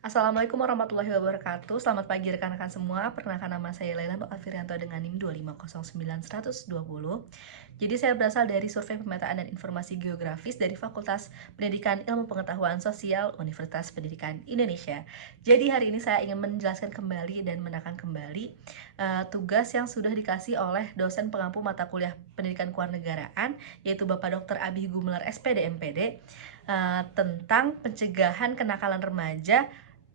Assalamualaikum warahmatullahi wabarakatuh. Selamat pagi rekan-rekan semua. Perkenalkan nama saya Laila Nur Alfirianto dengan NIM 2509120. Jadi saya berasal dari Survei Pemetaan dan Informasi Geografis dari Fakultas Pendidikan Ilmu Pengetahuan Sosial Universitas Pendidikan Indonesia. Jadi hari ini saya ingin menjelaskan kembali dan menekan kembali tugas yang sudah dikasih oleh dosen pengampu mata kuliah Pendidikan Kewarganegaraan, yaitu Bapak Dr. Abi Gumelar SPD MPD, tentang pencegahan kenakalan remaja.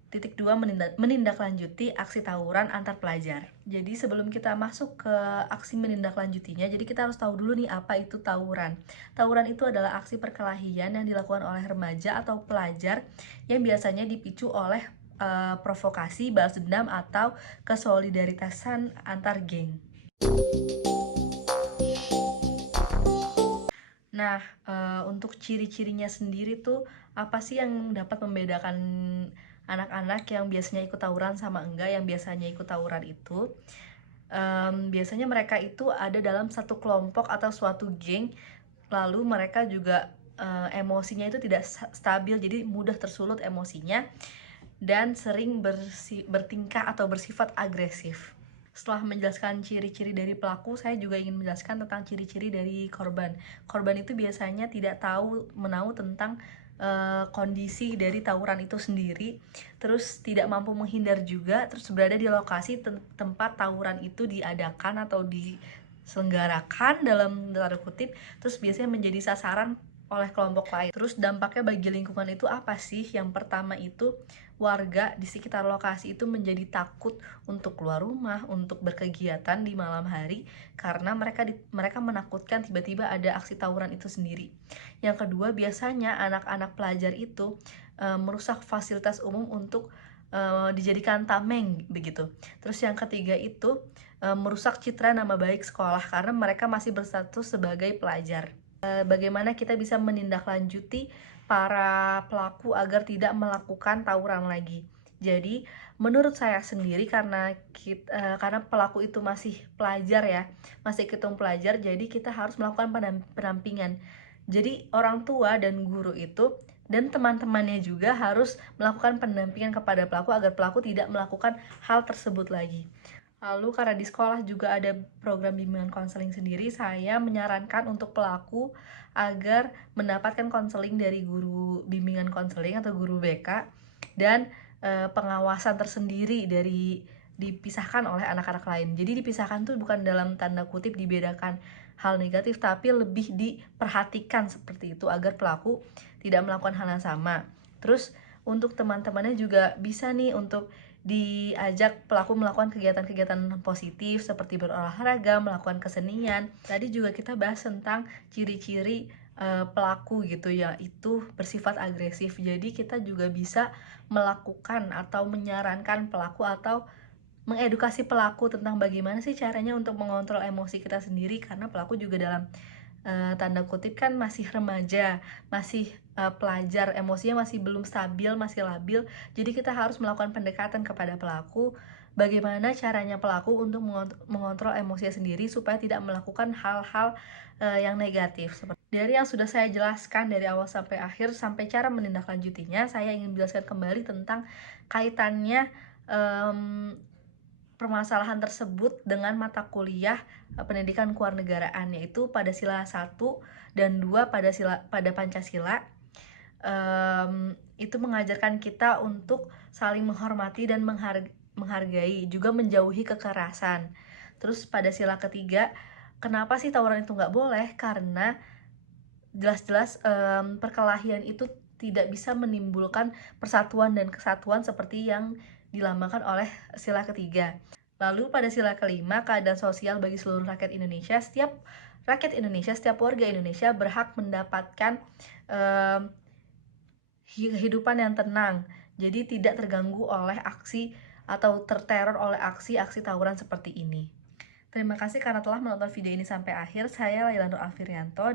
Titik 2, menindaklanjuti aksi tawuran antar pelajar. Jadi sebelum kita masuk ke aksi menindaklanjutinya, jadi kita harus tahu dulu nih apa itu tawuran. Tawuran itu adalah aksi perkelahian yang dilakukan oleh remaja atau pelajar yang biasanya dipicu oleh provokasi, balas dendam, atau kesolidaritasan antar geng. Nah, untuk ciri-cirinya sendiri tuh apa sih yang dapat membedakan anak-anak yang biasanya ikut tawuran sama enggak yang biasanya ikut tawuran itu? Biasanya mereka itu ada dalam satu kelompok atau suatu geng, lalu mereka juga emosinya itu tidak stabil, jadi mudah tersulut emosinya dan sering bertingkah atau bersifat agresif. Setelah menjelaskan ciri-ciri dari pelaku, saya juga ingin menjelaskan tentang ciri-ciri dari korban. Korban itu biasanya tidak tahu menahu tentang kondisi dari tawuran itu sendiri, terus tidak mampu menghindar juga, terus berada di lokasi tempat tawuran itu diadakan atau diselenggarakan dalam tanda kutip, terus biasanya menjadi sasaran oleh kelompok lain. Terus dampaknya bagi lingkungan itu apa sih? Yang pertama itu warga di sekitar lokasi itu menjadi takut untuk keluar rumah, untuk berkegiatan di malam hari karena mereka menakutkan tiba-tiba ada aksi tawuran itu sendiri. Yang kedua, biasanya anak-anak pelajar itu merusak fasilitas umum untuk dijadikan tameng begitu. Terus yang ketiga itu merusak citra nama baik sekolah karena mereka masih berstatus sebagai pelajar. Bagaimana kita bisa menindaklanjuti para pelaku agar tidak melakukan tawuran lagi. Jadi menurut saya sendiri karena pelaku itu masih pelajar ya, masih hitung pelajar, jadi kita harus melakukan pendampingan. Jadi orang tua dan guru itu dan teman-temannya juga harus melakukan pendampingan kepada pelaku agar pelaku tidak melakukan hal tersebut lagi. Lalu karena di sekolah juga ada program bimbingan konseling sendiri, saya menyarankan untuk pelaku agar mendapatkan konseling dari guru bimbingan konseling atau guru BK dan pengawasan tersendiri dari dipisahkan oleh anak-anak lain. Jadi dipisahkan tuh bukan dalam tanda kutip dibedakan hal negatif, tapi lebih diperhatikan seperti itu agar pelaku tidak melakukan hal yang sama. Terus untuk teman-temannya juga bisa nih untuk diajak pelaku melakukan kegiatan-kegiatan positif seperti berolahraga, melakukan kesenian. Tadi juga kita bahas tentang ciri-ciri pelaku gitu ya, itu bersifat agresif. Jadi kita juga bisa melakukan atau menyarankan pelaku atau mengedukasi pelaku tentang bagaimana sih caranya untuk mengontrol emosi kita sendiri, karena pelaku juga dalam tanda kutip kan masih remaja, masih pelajar, emosinya masih belum stabil, masih labil. Jadi kita harus melakukan pendekatan kepada pelaku, bagaimana caranya pelaku untuk mengontrol emosinya sendiri supaya tidak melakukan hal-hal yang negatif. Dari yang sudah saya jelaskan dari awal sampai akhir, sampai cara menindaklanjutinya, saya ingin menjelaskan kembali tentang kaitannya permasalahan tersebut dengan mata kuliah pendidikan kewarganegaraan, yaitu pada sila 1 dan 2 pada Pancasila. Itu mengajarkan kita untuk saling menghormati dan menghargai, juga menjauhi kekerasan. Terus pada sila ketiga, kenapa sih tawuran itu nggak boleh? Karena jelas-jelas perkelahian itu tidak bisa menimbulkan persatuan dan kesatuan seperti yang dilambangkan oleh sila ketiga. Lalu pada sila kelima, keadaan sosial bagi seluruh rakyat Indonesia. Setiap rakyat Indonesia, setiap warga Indonesia berhak mendapatkan kehidupan yang tenang. Jadi tidak terganggu oleh aksi atau terteror oleh aksi-aksi tawuran seperti ini. Terima kasih karena telah menonton video ini sampai akhir. Saya Laila Nur Alfirianto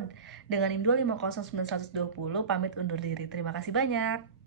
dengan NIM 2509120 pamit undur diri. Terima kasih banyak.